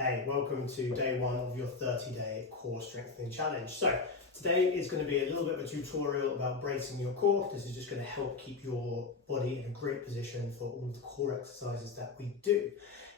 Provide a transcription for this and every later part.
Hey, welcome to day one of your 30-day core strengthening challenge. So today is going to be a little bit of a tutorial about bracing your core. This is just going to help keep your body in a great position for all of the core exercises that we do.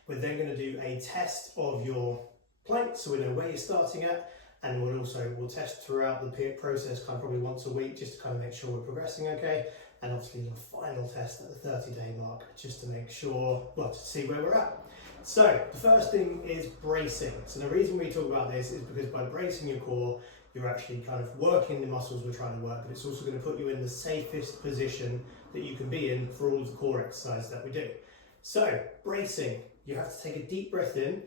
We're then going to do a test of your plank so we know where you're starting at, and we'll test throughout the process kind of probably once a week just to kind of make sure we're progressing okay, and obviously the final test at the 30-day mark just to make sure, to see where we're at. So the first thing is bracing. So the reason we talk about this is because by bracing your core, you're actually kind of working the muscles we're trying to work, but it's also going to put you in the safest position that you can be in for all of the core exercises that we do. So bracing, you have to take a deep breath in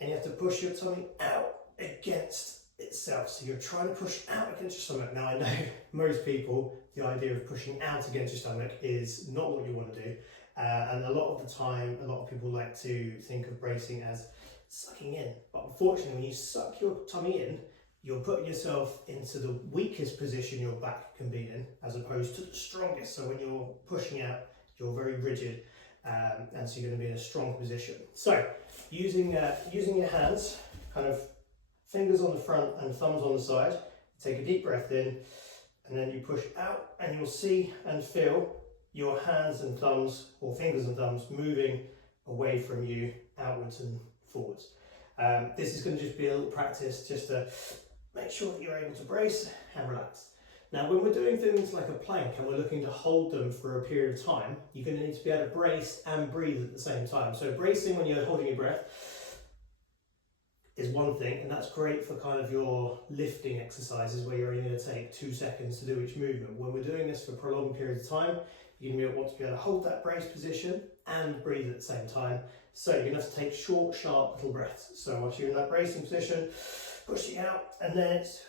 and you have to push your tummy out against itself. So you're trying to push out against your stomach. Now I know most people, the idea of pushing out against your stomach is not what you want to do. And a lot of the time, a lot of people like to think of bracing as sucking in. But unfortunately, when you suck your tummy in, you're putting yourself into the weakest position your back can be in, as opposed to the strongest. So when you're pushing out, you're very rigid, and so you're going to be in a strong position. So using your hands, kind of fingers on the front and thumbs on the side, take a deep breath in, and then you push out, and you'll see and feel your hands and thumbs, or fingers and thumbs, moving away from you, outwards and forwards. This is going to just be a little practice just to make sure that you're able to brace and relax. Now, when we're doing things like a plank and we're looking to hold them for a period of time, you're going to need to be able to brace and breathe at the same time. So bracing when you're holding your breath is one thing, and that's great for kind of your lifting exercises where you're only going to take 2 seconds to do each movement. When we're doing this for prolonged periods of time, you're going to want to be able to hold that brace position and breathe at the same time. So you're going to have to take short, sharp little breaths. So once you're in that bracing position, pushing out, and then so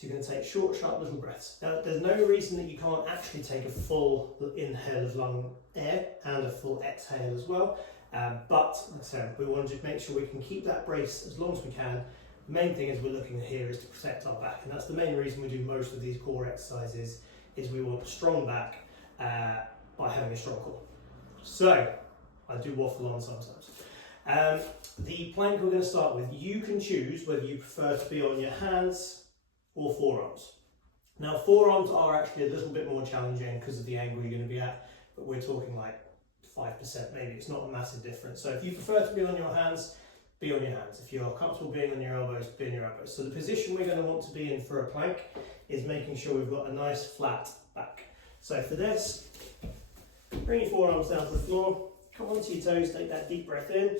you're going to take short, sharp little breaths. Now, there's no reason that you can't actually take a full inhale of lung air and a full exhale as well. But like I said, we want to just make sure we can keep that brace as long as we can. The main thing is we're looking here is to protect our back, and that's the main reason we do most of these core exercises, is we want a strong back by having a strong core. So I do waffle on sometimes. The plank we're going to start with, you can choose whether you prefer to be on your hands or forearms. Now forearms are actually a little bit more challenging because of the angle you're going to be at, but we're talking like 5% maybe. It's not a massive difference. So if you prefer to be on your hands, be on your hands. If you're comfortable being on your elbows, be on your elbows. So the position we're going to want to be in for a plank is making sure we've got a nice flat back. So for this, bring your forearms down to the floor, come onto your toes, take that deep breath in,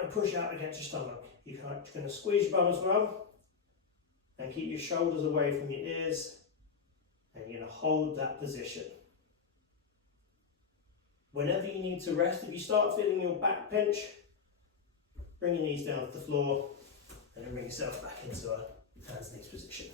and push out against your stomach. You're going to squeeze your bum as well, and keep your shoulders away from your ears, and you're going to hold that position. Whenever you need to rest, if you start feeling your back pinch, bring your knees down to the floor and then bring yourself back into a hands knees position.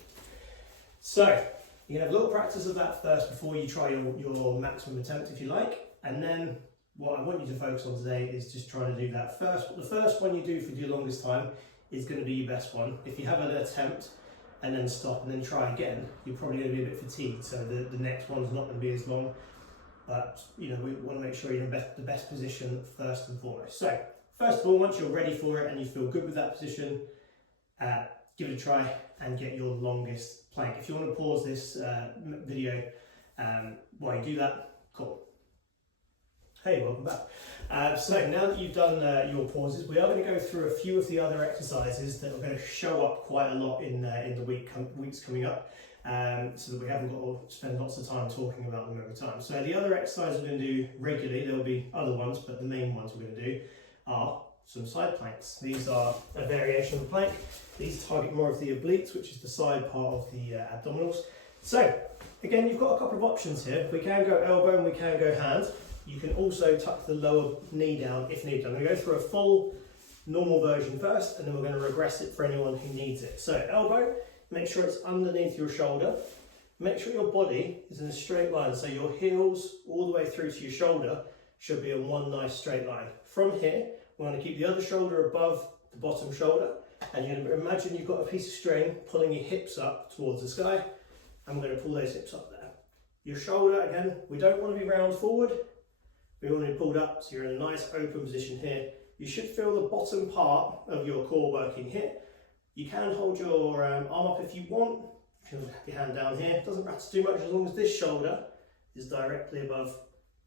So you can have a little practice of that first before you try your maximum attempt if you like, and then what I want you to focus on today is just trying to do that first. The first one you do for your longest time is going to be your best one. If you have an attempt and then stop and then try again, you're probably going to be a bit fatigued, so the next one's not going to be as long. But we want to make sure you're in the best position first and foremost. So first of all, once you're ready for it and you feel good with that position, give it a try and get your longest plank. If you want to pause this video while you do that, cool. Hey, welcome back. So now that you've done your pauses, we are going to go through a few of the other exercises that are going to show up quite a lot in the weeks coming up. So that we haven't got to spend lots of time talking about them every time. So the other exercises we're going to do regularly, there will be other ones, but the main ones we're going to do are some side planks. These are a variation of the plank. These target more of the obliques, which is the side part of the abdominals. So again, you've got a couple of options here. We can go elbow and we can go hand. You can also tuck the lower knee down if needed. I'm going to go through a full normal version first, and then we're going to regress it for anyone who needs it. So elbow, make sure it's underneath your shoulder. Make sure your body is in a straight line, so your heels all the way through to your shoulder should be in one nice straight line. From here, we're going to keep the other shoulder above the bottom shoulder, and you're going to imagine you've got a piece of string pulling your hips up towards the sky, and we're going to pull those hips up there. Your shoulder, again, we don't want to be round forward, We want to be pulled up, so you're in a nice open position here. You should feel the bottom part of your core working here. You can hold your arm up if you want. You can have your hand down here. It doesn't matter too much as long as this shoulder is directly above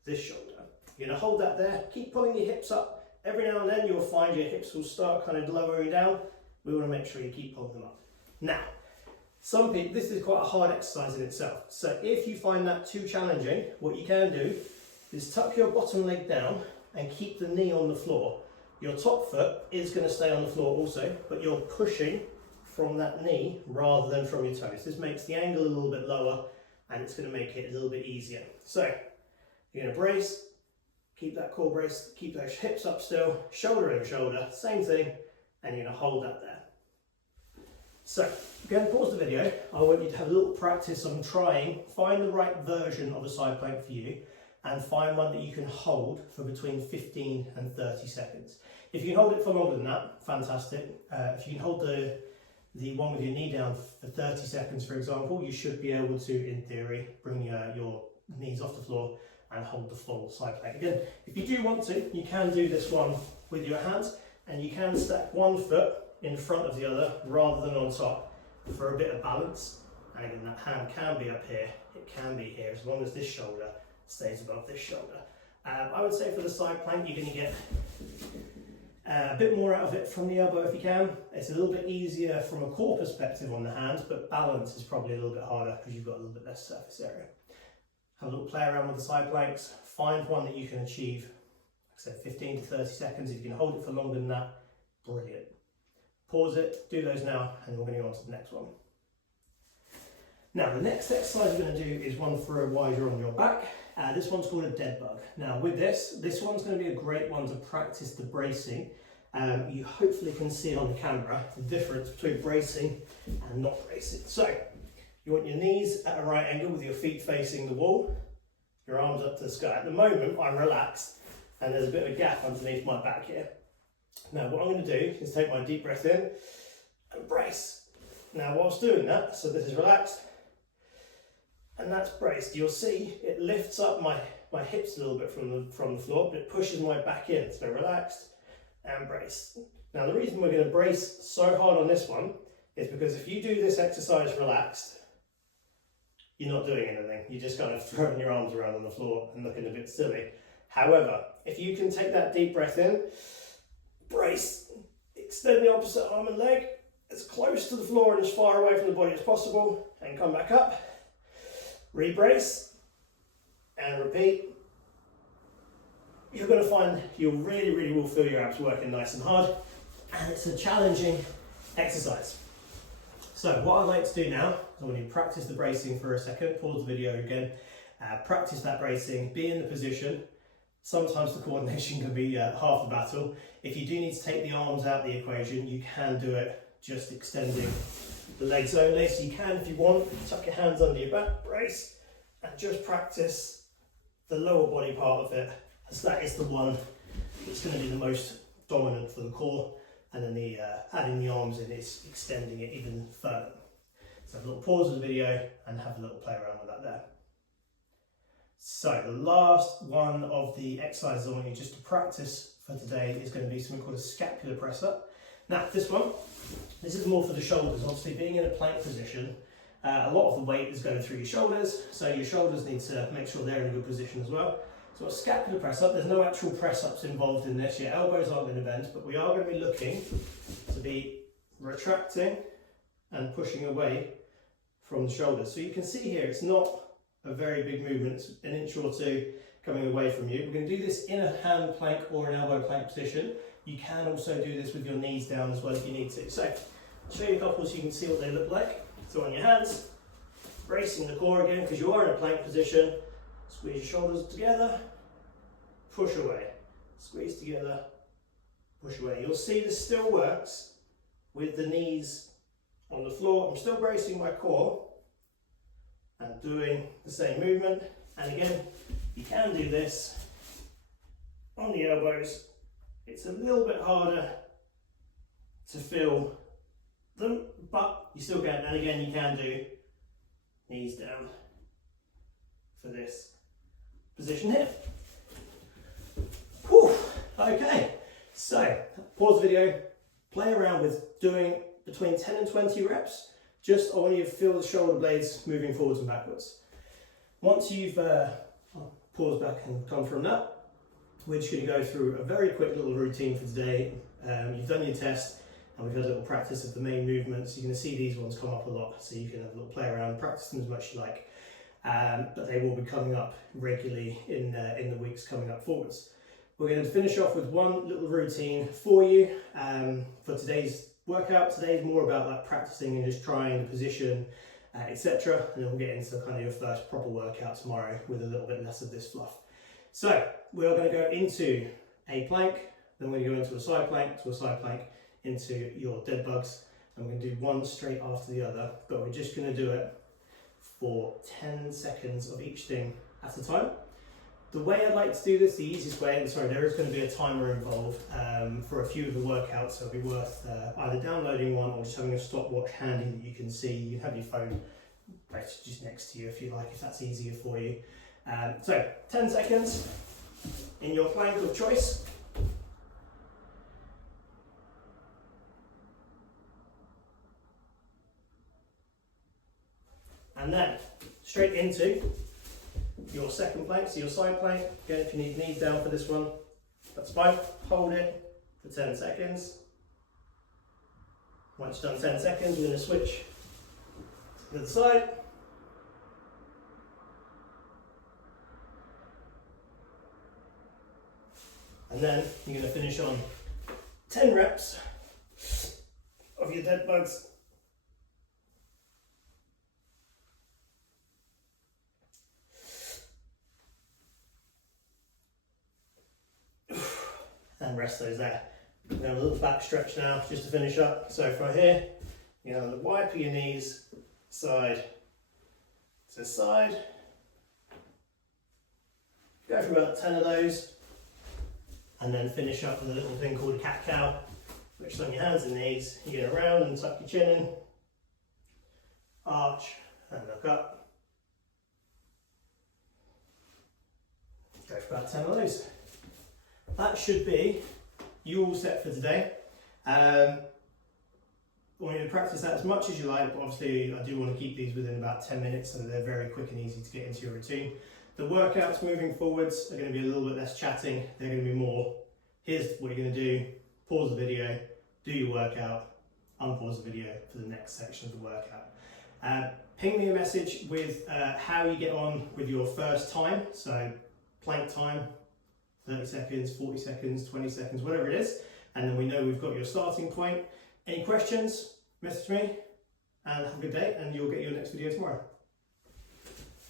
this shoulder. You're going to hold that there. Keep pulling your hips up. Every now and then you'll find your hips will start kind of lowering down. We want to make sure you keep pulling them up. Now, some people, this is quite a hard exercise in itself. So if you find that too challenging, what you can do is tuck your bottom leg down and keep the knee on the floor. Your top foot is going to stay on the floor also, but you're pushing from that knee rather than from your toes. This makes the angle a little bit lower and it's going to make it a little bit easier. So you're going to brace, keep that core brace, keep those hips up still, shoulder over shoulder, same thing, and you're going to hold that there. So, again, pause the video. I want you to have a little practice on find the right version of a side plank for you, and find one that you can hold for between 15 and 30 seconds. If you can hold it for longer than that, fantastic. If you can hold the one with your knee down for 30 seconds, for example, you should be able to, in theory, bring your knees off the floor and hold the full side plank. Again, if you do want to, you can do this one with your hands, and you can stack one foot in front of the other rather than on top for a bit of balance. And again, that hand can be up here, it can be here, as long as this shoulder stays above this shoulder. I would say for the side plank, you're going to get a bit more out of it from the elbow if you can. It's a little bit easier from a core perspective on the hand, but balance is probably a little bit harder because you've got a little bit less surface area. Have a little play around with the side planks, find one that you can achieve, like I said, 15 to 30 seconds. If you can hold it for longer than that, brilliant. Pause it, do those now, and we're going to go on to the next one. Now, the next exercise we're going to do is one for while you're on your back. This one's called a dead bug. Now, with this one's going to be a great one to practice the bracing. You hopefully can see on the camera the difference between bracing and not bracing. So, you want your knees at a right angle with your feet facing the wall, your arms up to the sky. At the moment, I'm relaxed, and there's a bit of a gap underneath my back here. Now, what I'm going to do is take my deep breath in and brace. Now, whilst doing that, so this is relaxed, and that's braced, you'll see it lifts up my hips a little bit from the floor, but it pushes my back in. So relaxed and braced. Now, the reason we're going to brace so hard on this one is because if you do this exercise relaxed, you're not doing anything. You're just kind of throwing your arms around on the floor and looking a bit silly. However, if you can take that deep breath in, brace, extend the opposite arm and leg as close to the floor and as far away from the body as possible, and come back up, rebrace, and repeat. You're going to find you really will feel your abs working nice and hard, and it's a challenging exercise. So what I'd like to do now is I want you to practice the bracing for a second, pause the video again, practice that bracing, be in the position. Sometimes the coordination can be half the battle. If you do need to take the arms out of the equation, you can do it just extending the legs only. So you can, if you want, tuck your hands under your back, brace, and just practice the lower body part of it, as that is the one that's going to be the most dominant for the core, and then the adding the arms in is extending it even further. So a little pause of the video and have a little play around with that there. So the last one of the exercises I want you just to practice for today is going to be something called a scapular press up. Now this is more for the shoulders. Obviously, being in a plank position, a lot of the weight is going through your shoulders, so your shoulders need to make sure they're in a good position as well. So a scapular press up, there's no actual press ups involved in this. Your elbows aren't going to bend, but we are going to be looking to be retracting and pushing away from the shoulders. So you can see here, it's not a very big movement, it's an inch or two coming away from you. We're going to do this in a hand plank or an elbow plank position. You can also do this with your knees down as well if you need to. So I'll show you a couple so you can see what they look like. So on your hands, bracing the core again because you are in a plank position. Squeeze your shoulders together, push away, squeeze together, push away. You'll see this still works with the knees on the floor. I'm still bracing my core and doing the same movement. And again, you can do this on the elbows. It's a little bit harder to feel them, but you still can. And again, you can do knees down for this position here. Okay, so pause the video, play around with doing between 10 and 20 reps. Just I want you to feel the shoulder blades moving forwards and backwards. Once you've paused back and come from that, we're just going to go through a very quick little routine for today. You've done your test and we've had a little practice of the main movements. You're going to see these ones come up a lot, so you can have a little play around, practice them as much as you like. But they will be coming up regularly in the weeks coming up forwards. We're going to finish off with one little routine for you for today's workout. Today is more about like practicing and just trying the position, etc. And then we'll get into kind of your first proper workout tomorrow with a little bit less of this fluff. So we're going to go into a plank, then we're going to go into a side plank, into your dead bugs, and we're going to do one straight after the other, but we're just going to do it for 10 seconds of each thing at a time. The way I'd like to do this, the easiest way, and sorry, there is going to be a timer involved for a few of the workouts, so it'll be worth either downloading one or just having a stopwatch handy that you can see. You can have your phone basically just next to you if you like, if that's easier for you. So 10 seconds in your plank of choice. And then straight into your second plank, so your side plank. Again, if you need knees down for this one, that's fine. Hold it for 10 seconds. Once you've done 10 seconds, we're going to switch to the other side. And then you're going to finish on 10 reps of your dead bugs. And rest those there. We're going to have a little back stretch now just to finish up. So from here, you're going to wipe your knees side to side. Go for about 10 of those. And then finish up with a little thing called a cat-cow, which is on your hands and knees. You get around and tuck your chin in, arch and look up. Go for about 10 of those. That should be you all set for today. I want you to practice that as much as you like, but obviously I do want to keep these within about 10 minutes so that they're very quick and easy to get into your routine. The workouts moving forwards are going to be a little bit less chatting. They're going to be more, here's what you're going to do, pause the video, do your workout, unpause the video for the next section of the workout. Ping me a message with how you get on with your first time, so plank time, 30 seconds, 40 seconds, 20 seconds, whatever it is, and then we know we've got your starting point. Any questions, message me, and have a good day, and you'll get your next video tomorrow.